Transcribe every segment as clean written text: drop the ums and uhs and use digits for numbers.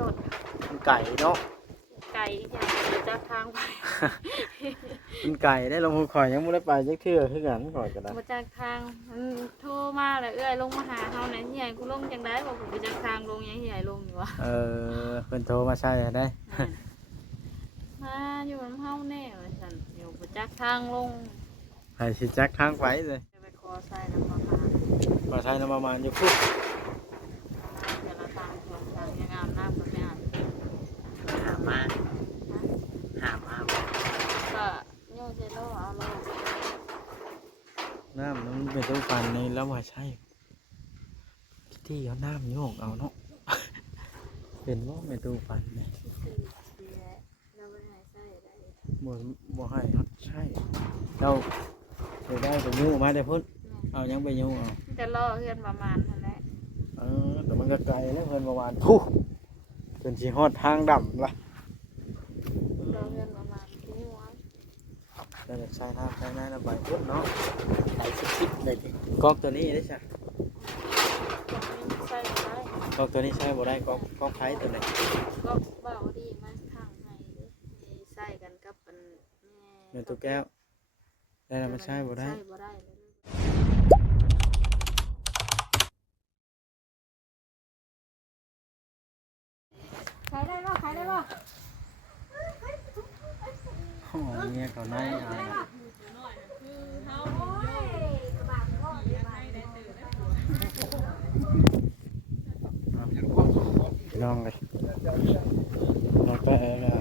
รถมันไก่เนาะไกลอย่างจากทางไป มันไก่ได้ลงมือข่อยยังบ่ได้ไปจักเทื่อคือกันข่อยก็ได้มาจากทางมันโทรมาเลยเอ้ยลงมาหาเฮาไหนใหญ่กูลงจังได้บอกผมไปจากทางลงยังใหญ่ลงอยู่วะเพิ่นโทรมาใช่ได้ มาอยู่น้ำเฮาแน่ว่าซั่นอยู่ไปจากทางลง ให้สิจักทางไปเลย จะไปคอใส่น้ำมามา บ่ใช่นำประมาณอยู่พุ่น แต่ละทางสวนทางยังอาบน้ำก็ไม่อาบ หามาหามา ก็โยนเจโร่เอาลง น้ำมันเป็นตู้ปันนี่แล้วว่าใช่ที่เอาน้ำโยกเอาเนาะ เป็นบ่เป็นตู้ปันนี่ เสียเราไม่ให้ใส่ได้ บ่ให้เฮาใช่เจ้าได้ไปยู่มาได้พุ่นเอายังไปยู่เอา จะล่อเพื่อนประมาณนั่นแหละ แต่มันก็ไกลแล้วเพิ่นประมาณผู้จนสิฮอดทางดำล่ะ ล่อเพื่อนประมาณที่หัว แล้วจะใช้น้ำใช้น้ำระบายพุ่นเนาะ ไหลชิดๆเลยที ก๊อกตัวนี้ได้จ้ะ จะไม่ใส่ได้ ก๊อกตัวนี้ใช้บ่ได้ก๊อกไผตัวไหน ก็เบาดีมากทางให้ใส่กันกับเป็น เงินตัวแก้วได้แล้วมันใช้บ่ได้ ใส่บ่ได้เลยขายได้ป่ะขายได้ป่ะ โอ้เมียเขาในเอานะพี่น้องเลยแล้วก็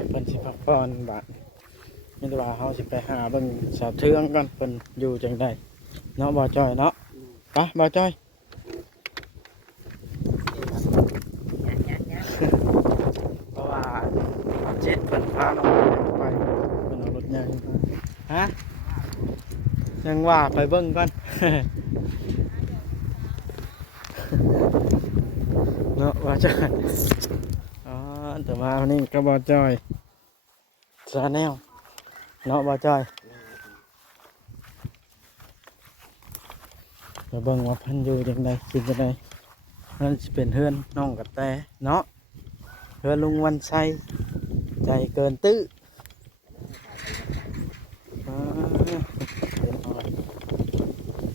เพิ่นสิพักผ่อนบาดมีแต่ว่าเฮาสิไปหาเบิ่งสาวเทืองก่อนเพิ่นอยู่จังไดเนาะบ่จ้อยเนาะไปบ่จ้อย เพราะว่าเจ็ดเพิ่นพาน้องไปเพิ่นเอารถยังฮะยังว่าไปเบิ่งก่อน เนาะว่าจ้อยอ๋อแต่มาวันนี้ก็บ่จ้อยซาแนลเนาะบ่จ้อยเดี๋ยวเบิ่งว่าเพิ่นอยู่จังไดกินจังไดนั่นสิเป็นเฮือนน้องกระแตเนาะเฮือนลุงวันไซใจเกินตื้อ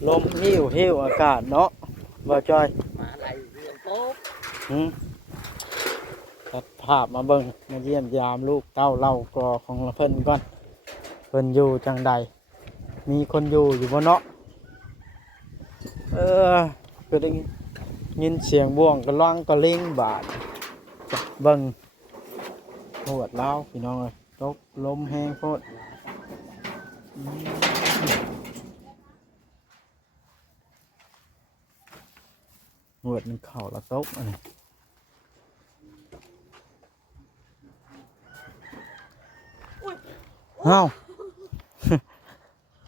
ลมหิวอากาศเนาะบ่จ้อย มาไหลเรื่องโป๊บ ตัดภาพมาเบิ่งมาเยี่ยมยามลูกเต้าเล่ากอของเพิ่นก่อนเพิ่นอยู่จังใดมีคนอยู่บ่เนาะก็ได้ยินเสียงบ่วงกระล่องกระเล่งบาดเบิ่งโหดเล้าพี่น้องเอ้ยตกลมแห้งโพดโหดมันเข่าละตกอันนี้เอ้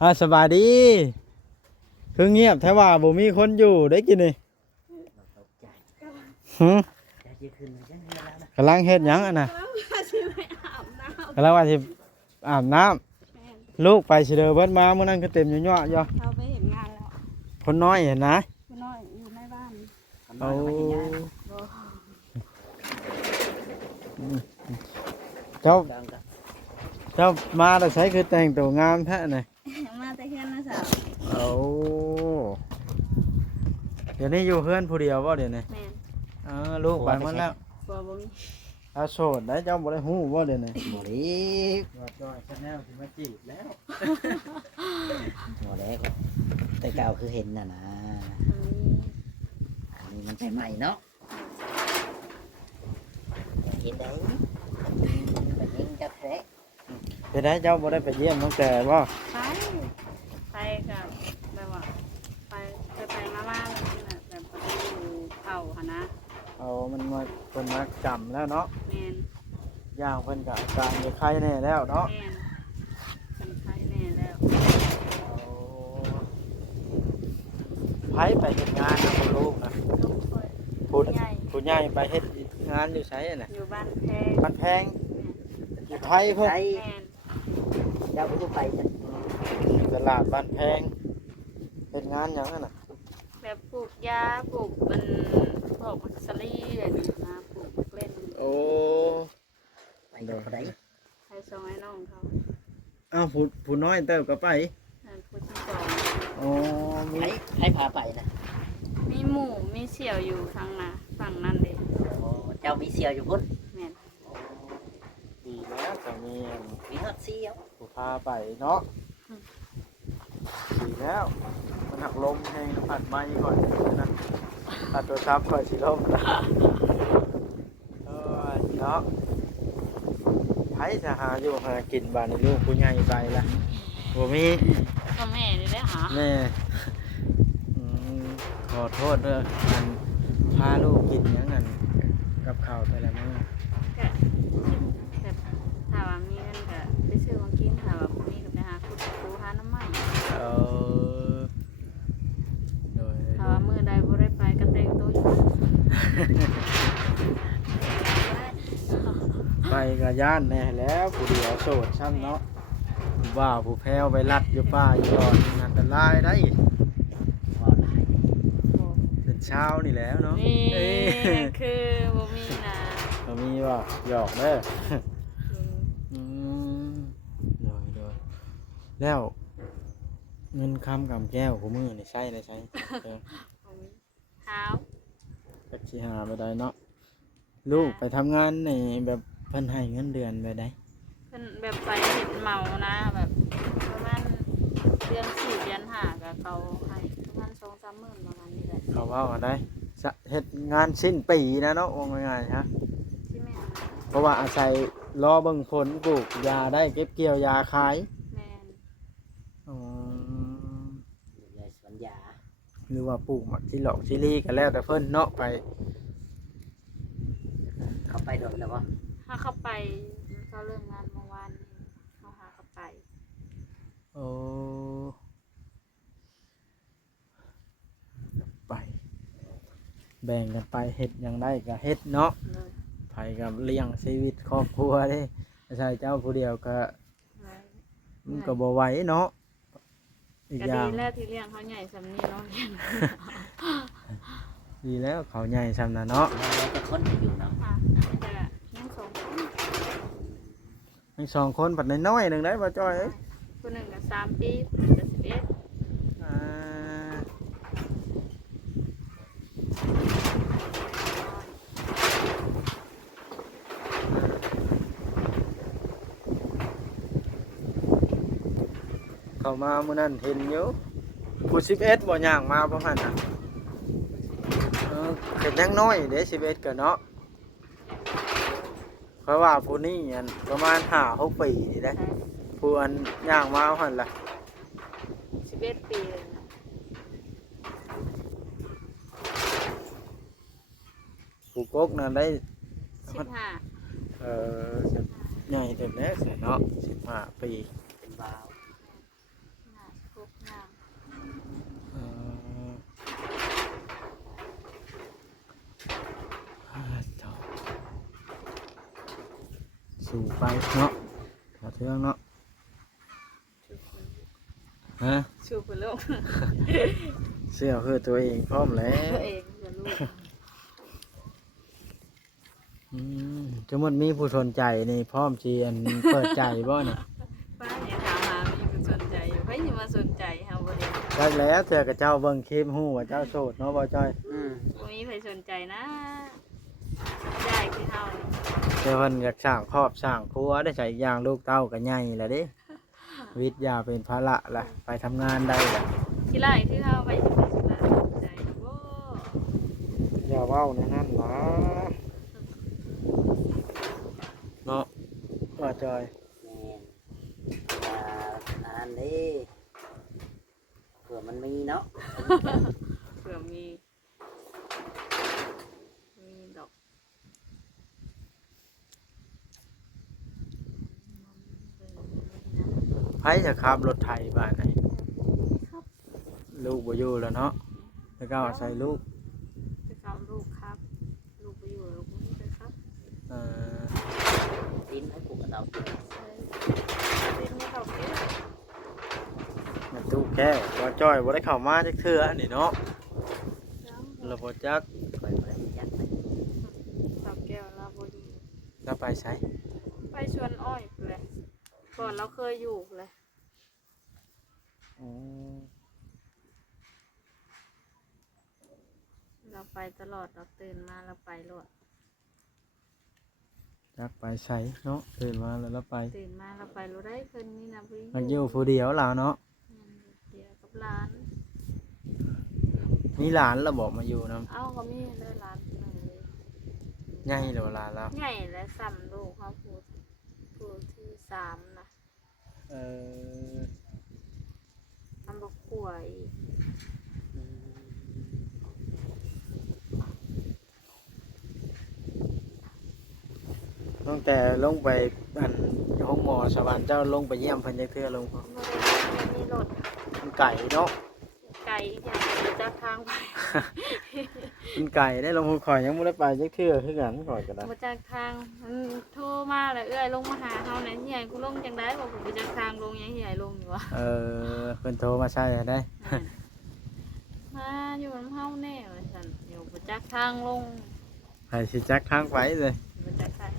า สบายดีคือเงียบแท้ว่าบ่มีคนอยู่ได้กินนี่ ตกใจ หึ ใจจะขึ้นมาจังเลยแล้วนะ กำลังเฮ็ดหยังอ่ะน่ะกำลังว่าสิอาบน้ำลูกไปสิเด้อเบิดมามื้อนั้นก็เต็มอยู่ๆอยู่ เราไปเห็นงานแล้ว คนน้อยเห็นนะ คุณน้อยอยู่ในบ้าน เอาเจ้า ดังกับ เจ้ามาแล้วใช้คือแต่งตัวงามแท้น่ะ มาแต่เพื่อนนะสาว เอาเดี๋ยวนี้อยู่เพื่อนผู้เดียวบ่เดี๋ยวนี้ แม่น ลูกไปหมดแล้ว บ่บ่มี เอาโสดได้เจ้าบ่ได้ฮู้บ่เดี๋ยวนี้ หมดลีก ว่าจ้อยชาแนลสิมาจีบแล้ว หมดแล้วก็แต่เก่าคือเห็นน่ะนะอันนี้มันใหม่ๆเนาะเห็นได้แบบนี้จะแท้ ไปได้เจ้าบ่ได้ไปเยี่ยมน้องแต่บ่ ไปกับแบบว่าไปเคยไปมาบ้านนี่น่ะแบบไปอยู่เผาหะนะ เอามันมาเพิ่นมาจำแล้วเนาะ แม่น ย่างเพิ่นก็อาการมีไข้แน่แล้วเนาะ แม่นเป็นไข้แน่แล้ว ไผไปเฮ็ดงานนะบ่ลูกนะ ลูกคอย ผู้ ใหญ่ ผู้ใหญ่ไปเฮ็ดงานอยู่ไสน่ะ อยู่บ้านแพง มันแพงอยู่ไผเพิ่น ใช่ แม่น เจ้าผู้ไปจ้ะ ตลาดบ้านแพงเฮ็ดงานหยังน่ะ แบบปลูกยาปลูกเป็นพวกมักสลีอะไรนี่นะปลูกเล่น อ้ ไปกับผู้ใด ไปส่งให้น้องเขา อ้าวผู้น้อยเติบก็ไป นั่นผู้ที่สอง อ๋อมี ให้พาไปนะ มีหมูมีเสี่ยวอยู่ทางน่ะฝั่งนั้นเด้ โอ้เจ้ามีเสียวอยู่พุ่น แม่น ดีแล้วก็มี มีฮอดเสียว ผู้พาไปเนาะดีแล้วมันหักลมแห้งผัดไม้ก่อนนะผัดตัวซับก่อนสิลมนะเนาะไผจะหาอยู่หากินบ้านในลูกผู้ใหญ่ไปละบ่มี ก็แม่นี่แหละหา แม่อืมขอโทษเด้อมันพาลูกกินหยังงั้นกับข้าวแต่ละมื้อ ก็แบบถ้าว่ามีเงินก็ไปซื้อของกินถ้าว่าบ่มีก็ไปหาคุดคูหาน้ำใหม่ เออโดย ถ้าว่ามื้อใดบ่ได้ไปก็แต่งตัวอยู่ ไปกับย่านแน่แล้วผู้เดียวโสดซ้ำเนาะว่าผู้แพ้วไปลัดอยู่ป่าอยู่หลอนอันตรายได้ บ่หลาย เป็นเช้านี่แล้วเนาะ นี่ เอ้ย คือบ่มีนะ ก็มีว่าหยอกเด้อ อืม อืมโดยแล้วเงินคำกำแก้วของมือนี่ใช่เลยใช่เออ บ่มีเท้า จักสิหาไปได้เนาะลูกไปทำงานในแบบเพิ่นให้เงินเดือนไปได้ เพิ่นแบบไปเฮ็ดเมานะแบบประมาณเดือน4เดือน5ก็เขาให้ประมาณ 2-3 หมื่นประมาณนี้แหละ เขาว่ากันได้จะเฮ็ดงานสิ้นปีนะเนาะว่าง่ายๆฮะ ที่แม่น เพราะว่าอาศัยรอเบิ่งผลปลูกยาได้เก็บเกี่ยวยาขาย แม่น อืม อยู่ในสวนยา หรือว่าปลูกหมักที่หลอกที่ลี่กันแล้วแต่เพิ่นเนาะไป เขาไปโดนแล้วบ่ ถ้าเข้าไปเขาเริ่มงานเมื่อวานนี้เขาหาเข้าไป โอ้ไปแบ่งกันไปเฮ็ดหยังได้ก็เฮ็ดเนาะ เลย ไผกับเลี้ยงชีวิตครอบครัวเด้ไม่ใช่เจ้าผู้เดียวก็ เลย มันก็บ่ไหวเนาะอีก ก็ อย่า ดี ง แล้วที่เลี้ยงเขาใหญ่สำนี้เนาะเลี้ยง ดีแล้วเขาใหญ่ซ้ำนะเนาะ แล้วก็คนที่อยู่เนาะ ค่ะแต่ยังสองคน ทั้งสองคนปัดน้อยๆหนึงได้บ่จ้อยเอ้ย คนหนึ่งก็3 ปีคนหนึ่งก็11 อ่าเข้ามามื้อนั้นเห็นอยู่ผู้11บ่ย่างมาประมาณน่ะเฮ็ดยังน้อยเด้11ก็เนาะเพราะว่าผู้นี้อันประมาณ5-6ปีนี่เด้ผู้อันย่างมาหั่นล่ะ 11 ปีเลยนะ ผู้กกน่ะได้ 15 เอ่อใหญ่เต็มแล้วสิเนาะ15 ปี เป็นบ่าว 16ย่าง เอ่อต่อสู่ไปเนาะมาเทืองเนาะฮะ ชูเพื่อลูก เสื้อคือตัวเองพร้อมแล้ว ตัวเองเพื่อลูก จะหมดมีผู้สนใจนี่พร้อมจีอันเปิดใจบ่เนี่ย ป้าเนี่ยถามหามีคนสนใจอยู่ใครจะมาสนใจเฮาบ่ได้ ได้แล้วเธอกับเจ้าเบิ่งคลิปฮู้ว่าเจ้าโสดเนาะบ่จ้อย อืม บ่มีใครสนใจนะได้คือเฮานี่ เดี๋ยวเพิ่นอยากสร้างครอบสร้างครัวได้ใช้อีกอย่างลูกเต้าก็ใหญ่แล้วเด้วิทย์ยาเป็นภาระล่ะไปทำงานได้ล่ะ ที่ไรที่เฮาไปสิไปสิละสนใจนะบ่ อย่าเว้าในนั้นนะเนาะว่าจอย แม่นอ่าอันนี้เผื่อมันมีเนาะ เผื่อมีดอก ไผจะขับรถไถบ้านไหน ครับ ลูกบ่อยู่แล้วเนาะแล้วก็อาศัยลูก จะเอาลูกครับ ลูกไปอยู่ลูกบ่มีไปครับ เอ่อ ดินให้ปลูกกระดอก เป็นไม่เขาเก็บ แม่ตู้แก้วว่าจ้อยบ่ได้เข้ามาจักเทื่อนี่เนาะ แล้ว แล้วบ่จัก คอยบ่ได้จักไป เขาแก้วเราบ่อยู่ เราไปใช้ ไปชวนอ้อยเลยก่อนเราเคยอยู่เลย อืม เราไปตลอดเราตื่นมาเราไปรถ อยากไปใช้เนาะตื่นมาแล้วเราไป ตื่นมาเราไปรถได้คืนนี้นะพี่ มันอยู่ผู้เดียวล่ะเนาะ เดี๋ยวกับร้าน มีหลานเราบอกมาอยู่นำ เอ้าก็มีเลยร้านหนึ่งเลย ใหญ่แล้วหลานเรา ใหญ่และซ้ำลูกเขาผู้ที่สามนะ เออ ทำบกป่วย ตั้งแต่ลงไปอันห้องหมอสวรรค์เจ้าลงไปเยี่ยมเพิ่นจักเทื่อลง ไม่ได้มีรถ มันไก่เนาะ ไกลอย่างเดียวจะทางไป มันไก่ได้ลงหัวข่อยยังบ่ได้ไปจักเทื่อคือกันข่อยก็ได้ มาจากทางมันโทรมาเลยเอ้ยลงมาหาเขาไหนเฮียกูลงจังได้บอกกูจากทางลงยังเฮียลงอยู่วะ เออเพิ่นโทรมาใช่ได้ มาอยู่น้ำเฮาแน่เลยสันอยู่มาจากทางลง ให้สิจักทางไปเลย มาจากทาง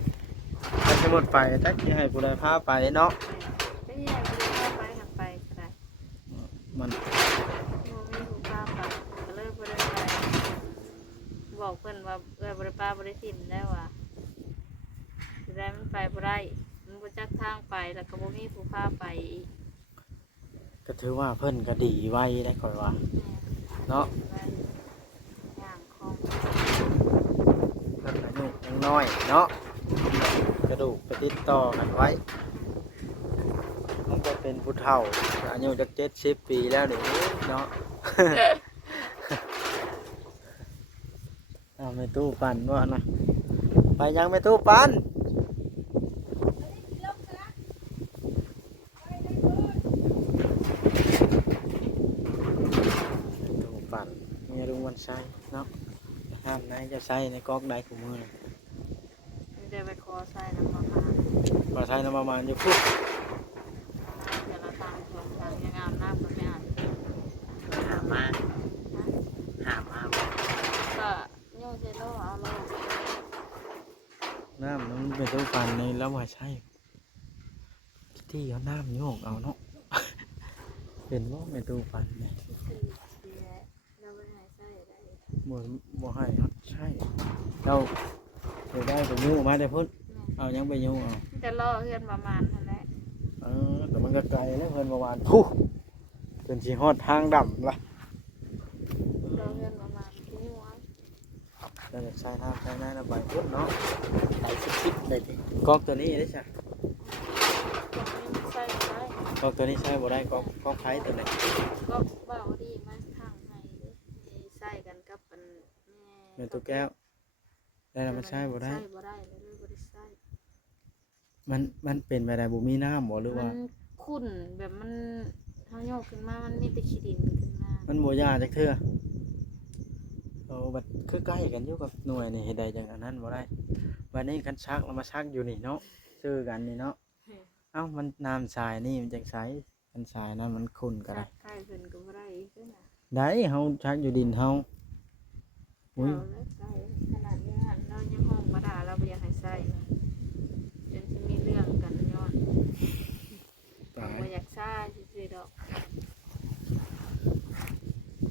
ถ้าสมมุติไปจักสิให้ผู้ใดพาไปเนาะ ก็เฮียกูเข้าไปหักไปก็ได้ มัน โมมีกูพาไปก็เลยบ่ได้ไปบอกเพิ่นว่าเอ้ยบ่ได้ป้าบ่ได้ทิ่มแล้วว่ะสิได้มันไปบ่ได้มันบ่จักทางไปแล้วก็บ่มีผู้พาไปอีก ก็ถือว่าเพิ่นก็ดีไว้ได้ข่อยว่าเนาะ ไปย่างของ เพิ่นอายุยังน้อยเนาะกระดูกไปติดต่อกันไว้มันก็เป็นผู้เฒ่าอายุจัก70 ปีแล้วนี่เนาะ เอาไม่ตู้ปั่นว่านะไปยังไม่ตู้ปั่นตู้ปั่นเมียลุงวันใช้เนาะห้ามไหนจะใช้ในก๊อกใดของมือ เดี๋ยวไปขอใส่น้ำมันมา มาใช้น้ำประมาณอยู่พุทธ เดี๋ยวเราตามชมทางยังอาบน้ำก็ไม่อาบ หามาหามา ก็โยเซโร่เอาโล น้ำมันเป็นตู้ปั่นในแล้วมาใช้ที่เอาน้ำโยกเอาเนาะ เป็นว่าเป็นตู้ปั่นเนี่ย ที่สี่เสียเราไม่หายใส่ได้ บ่ให้ใช่เราเดี๋ยวได้ไปยุ่งมาได้พุ่นเอายังไปยุ่งเอา จะล่อเพื่อนประมาณนั่นแหละ แต่มันก็ไกลแล้วเพิ่นประมาณผู้จนสิฮอดทางดำล่ะ ล่อเพื่อนประมาณที่หัว เราจะใช้ทางใช้น้ำใบพุ่นเนาะ ไปชิดๆเลยสิ ก๊อกตัวนี้ได้ใช่ ไม่ใส่ได้ ก๊อกตัวนี้ใช้บ่ได้ก๊อกไผ่ตัวไหน ก็เบาดีมาทางให้มีใส่กันกับเป็น เป็นตัวแก้วได้แล้วมันใช้บ่ได้ ใส่บ่ได้เลยบ่ได้ใส่ มันเป็นไปได้บ่มีน้ำบ่หรือ มั ว่า นขุ่นแบบมันเขาโยกขึ้นมามันมีแต่ขี้ดินขึ้นมา มันบ่ยาจักเทื่อเอาบัดคือใกล้กันอยู่กับหน่วยนี่เฮ็ดได้จังอันนั้นบ่ได้วันนี้คันชักแล้วมาชักอยู่นี่เนาะซื้อกันนี่เนาะเอ้ามันน้ำทรายนี่มันจังใสมันทรายนั้นมันขุ่นก็ได้ ใกล้เพิ่นก็บ่ได้อีกนะ ได้เฮาชักอยู่ดินเฮาอุ้ย เราแล้วใกล้ขนาดนี้เรายังห้องมาด่าเราบ่อยากให้ใส่จนสิมีเรื่องกันย้อน ตาย บ่อยากซ่าซื่อๆดอก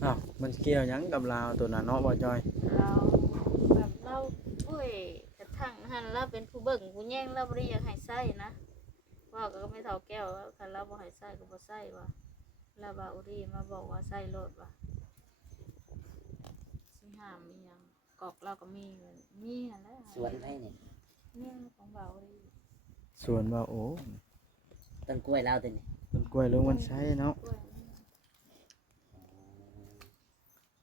อ้าวมันเกี่ยวหยังกับลาวตัวน่ะเนาะบ่จอย เราแบบเราเอ้ยกระทั่งหันเราเป็นผู้เบิ่งผู้แย่งเราบ่ได้อยากให้ใส่นะว่าก็ไม่เท่าแก้วคันเราบ่ให้ใส่ก็บ่ใส่ว่ะแล้วว่าอุรีมาบอกว่าใส่โลดว่ะสิห้ามอีหยังกอกเราก็มีนั่นแหละ สวนให้เนี่ย เนี่ยของเบาอุรี ส่วนว่าโอ้ ต้นกล้วยเล่าตัวนี้ ต้นกล้วยลุงมันใช้เนาะ กล้วยนี่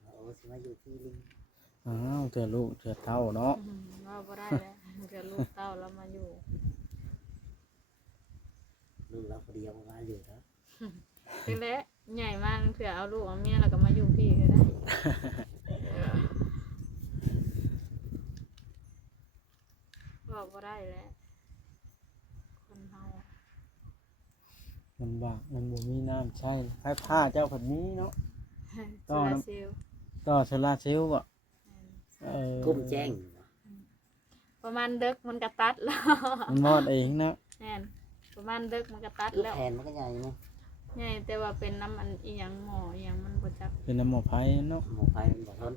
โอ้สิมาอยู่ที่ลิง อ้าวเจอลูกเจอเต้าเนาะ เราบ่ได้แล้วเกิดลูกเต้าเรามาอยู่ ลูกเราคนเดียวมาอยู่แล้ว คือแหละใหญ่มากเผื่อเอาลูกเอาเมียแล้วก็มาอยู่พี่ก็ได้บอกบ่ได้แล้วคนเฮา มันบากมันบ่มีน้ำใช้ไฟผ้าเจ้าผัดมีเนาะ โซลาร์เซลล์ ต่อโซลาร์เซลล์บ่เออ กุ้มแจ้ง ม ประมาณเดึกมันก็ตัดแล้ว มันมอดเองนะ แน่นประมาณเดึกมันก็ตัด ลูก แล้ว แผ่นมันก็ใหญ่มั้ง ใหญ่แต่ว่าเป็นน้ำอันอีหยังหมออีหยังมันบ่จัก เป็นน้ำหมอไผ่เนาะ หมูไฟมันบ่ทน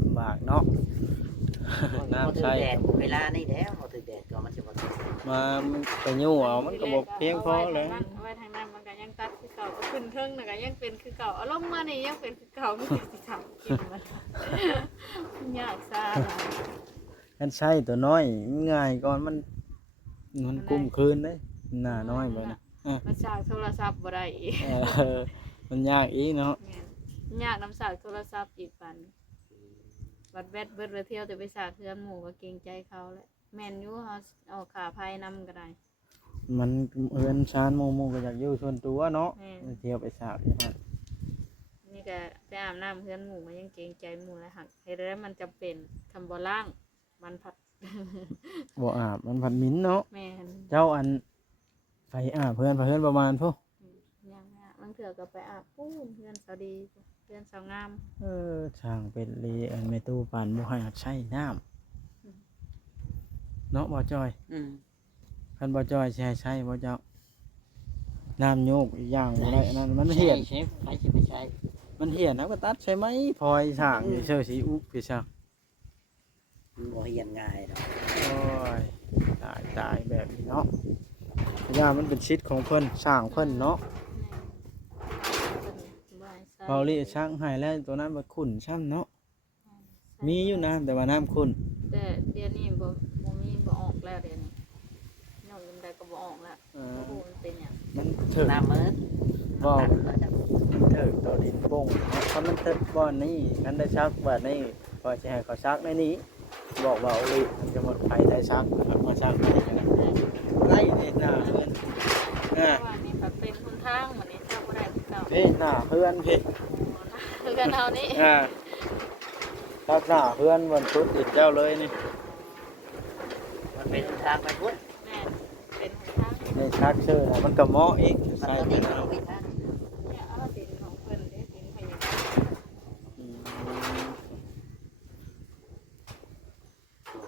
ลำบากเนาะ น้ำใส่ แดดเวลานี่แล้วพอถึงแดดก็มันจะบ่ทน มามันไปยู่เอามันก็บอกเพียงพอเลย เอาไว้ทางนั้นมันก็ยังตัดคือเก่าเอาขึ้นเทิงน่ะก็ยังเป็นคือเก่าเอาลงมานี่ยังเป็นคือเก่าไม่ติดสิขำกินมันยากซาหลาย กันใช้ตัวน้อยมันง่ายก่อนมันกุ้มคืนเลยหน้าน้อยไปนะ มันสากโทรศัพท์บ่ได้อีก มันยากอีกเนาะ แม่นมันยากน้ำสากโทรศัพท์อีกปันบัดแบตเบิดไปเที่ยวแต่ไปสากเพื่อนหมู่ก็เกรงใจเขาแหละแม่นอยู่เฮาเอาขาพายนำก็ได้ มันเอินชานโมก็อยากอยู่ส่วนตัวเนาะ แม่น เที่ยวไปสากอย่างนั้น นี่ก็ไปอาบน้ำเพื่อนหมู่มันยังเกรงใจหมู่แล้วหักเฮ็ดแล้วมันจำเป็นทำบ่ล่างมันผัด บ่อาบมันผัดหมิ้นเนาะ แม่น เจ้าอันไปอาบเพื่อนประมาณพวก ยังไม่อาบมันเถื่อก็ไปอาบปูนเพื่อนสาวดีเพื่อนสาวงาม ช่างเป็นรีอันเมตู้ปานบ่ให้ใช้น้ำเนาะบ่จอย อืม คันบ่จอยสิให้ใช้บ่เจ้าน้ำโยกอีกอย่างบ่ได้อันนั้นมันเหี่ยน ใช่ใช้ใช้ไม่ใช่ มันเหี่ยนนะก็ตัดใช่ไหมพลอยช่างอยู่เชื่อสีอุ๊บพี่ช่าง มันบ่เฮียนง่ายดอก โอ้ยตายแบบนี้เนาะย่ามันเป็นชิดของเพิ่นสร้างเพิ่นเนาะเบาลี่ช่างให้แล้วตัวนั้นบ่ขุ่นช่ำเนาะมีอยู่นะแต่ว่าน้ำขุ่น แต่เดี๋ยวนี้บ่มีบ่ออกแล้วเดี๋ยวนี้ยอดมันได้ก็บ่ออกแล้วโอ้โหมันเป็นหยัง มันถึก น้ำมืด บ่ น้ำจะ ถึกตัวดินโป่งเพราะมันถึกบ่อนนี้กันได้ชักบ่อนนี้พอสิให้เขาชักในนี้บอกว่าโอ้ยมันจะหมดไฟได้ชักมาชักในนี้นะไล่ในหน้าเพิ่น เพราะว่านี่แบบเป็นหนทางเหมือนนี้เจ้าบ่ได้คือเก่า พี่หน้าเพื่อนพี่ คือกันเอานี่ ทักหน้าเพื่อนบนชุดอิดเจ้าเลยนี่ มันเป็นทางไปพุทธ แม่นเป็นหนทาง ในชักเชื่อนะมันก็เหมาะอีก มัน ใช่ ก็ ไหม นี่มันผิดทาง เนี่ยเอาดินของเพิ่นเด้ดินพญา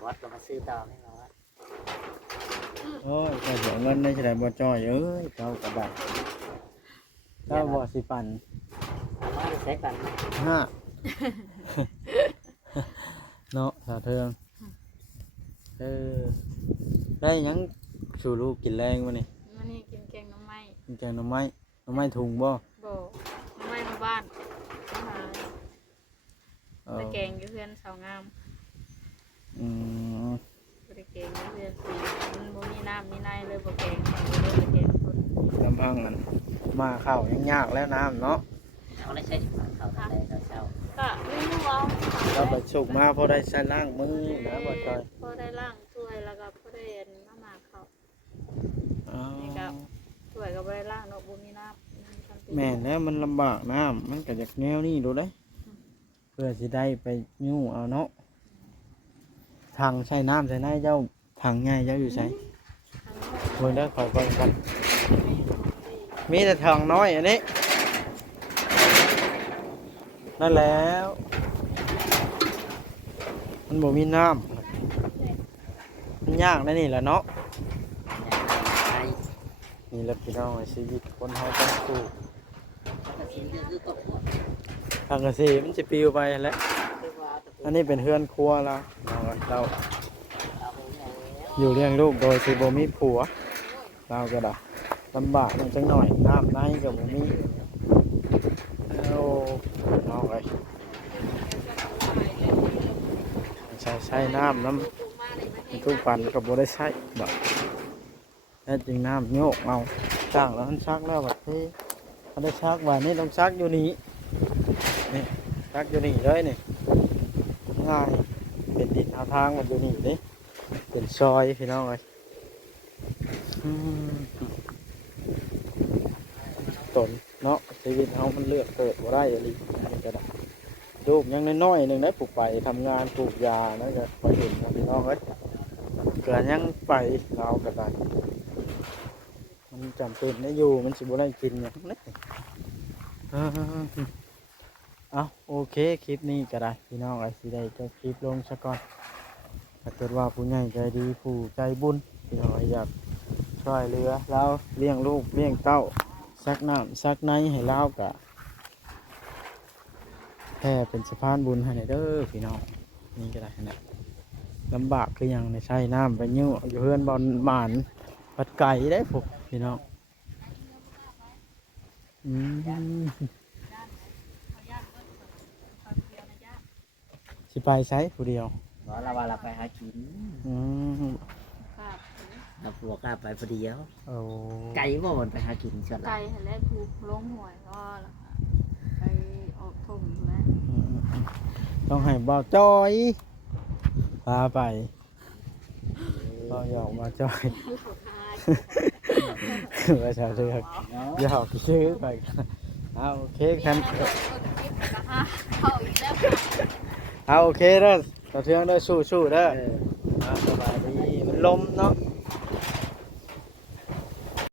วัดก็มาซื้อต่อให้เราวัด โอ้ยแต่เสียเงินได้เฉยบ่จอยเอ้ยเจ้ากระบะเจ้าบ่สิปัน เอามาใช้กัน ห้า เนาะสาเทืองได้หยังสู่ลูกกินแรงวะนี่ มื้อนี้กินแกงหน่อไม้ กินแกงหน่อไม้ถุงบ่ บ่หน่อไม้ในบ้านมาหา เอ ไป อ แกงอยู่เพื่อนสาวงาม อืม บ่ได้แกงอยู่เพื่อนสีมันบ่มีน้ำมีในเลยบ่แกงเลยไปแกงคน ลำพังนั่นมาเข้ายังยากแล้วน้ำเนาะ เอาได้ใช้เขาทำได้ตอนเช้า ก็ไม่รู้เอา เราไปสุกมาพอได้ใช้ล้างมือนะบ่จอย พอได้ล้างถ้วยแล้วก็พอได้อันมาม่าเขา อ๋อ ถ้วยก็บ่ได้ล้างเนาะบ่มีน้ำ แม่นแล้วมันลำบากน้ำมันก็จากแนวนี้ดูได้เพื่อสิได้ไปยู่เอาเนาะถังใช้น้ำใส่ในเจ้าถังใหญ่เจ้าอยู่ใส่เบิ่งได้ขอเบิ่งกันมีแต่ถังน้อยอันนี้นั่นแล้วมันบ่มีน้ำมันยากนะนี่แหละเนาะ ใช้ นี่แหละพี่น้องชีวิตคนเฮาต้องสู้ ก็สิ่งที่คือตกหมด ทางกระสีมันจะปลิวไปแล้ว คือว่าตะปู อันนี้เป็นเฮือนครัวเราเรา เอาไปไหน อยู่เลี้ยงลูกโดยที่บ่มีผัวเราก็ได้ลำบากมันจังหน่อยน้ำในกับบ่มีเอาน้องเลยใช้น้ำน้ำทุกปันกับบ่ได้ใช้บ่แท้จริงน้ำโยกเอาช่างแล้วมันชักแล้วแบบที่มันได้ชักว่านี่ต้องชักอยู่นี่นี่ชักอยู่นี่เลยนี่ง่ายเป็นดินเอาทางมันอยู่นี่เด้เป็นซอยพี่น้องเลยตนเนาะชีวิตเขามันเลือกเกิดบ่ได้อะไรมันก็ได้ลูกยังน้อยๆหนึ่งได้ปลูกไปทำงานปลูกยานั่นก็ไปเห็นนะพี่น้องเอ้ยเกิดยังไปเราก็ได้มันจำเป็นได้อยู่มันสิบ่ได้กินอย่างนี้ เอาโอเคคลิปนี้ก็ได้พี่น้องไอ้สิได้จะคลิปลงซะก่อนถ้าเกิดว่าผู้ใหญ่ใจดีผู้ใจบุญพี่น้องอยากช่วยเหลือแล้วเลี้ยงลูกเลี้ยงเต้าซักน้ำซักในให้เล่ากะแค่เป็นสะพานบุญให้เด้อพี่น้องนี่ก็ได้นะลำบากคืออย่างในใช้น้ำไปยิ้วอยู่เพื่อนบอลหมานปัดไก่ได้พวกพี่น้องอืมสิไปใช้ผู้เดียว เพราะเราว่าเราไปหากิน อืม ครับ เราปวกล้าไปพอดีแล้ว โอ้ ไก่บ่มันไปหากินเชิญ ไกล ละ หันแรกผูกลงหวยก็แล้วก็ไปออกทุ่งแล้ว ต้องให้บ่าวจอยพาไปบ่าวหยอกบ่าวจอยว่าจะเลือก เนาะ หยอกซื้อไปเอาโอเคกัน เข้าอีกแล้ว เอาโอเคเด้อต่อเทืองเด้อสู้ๆเด้อ เออ สบายดีมันลมเนาะ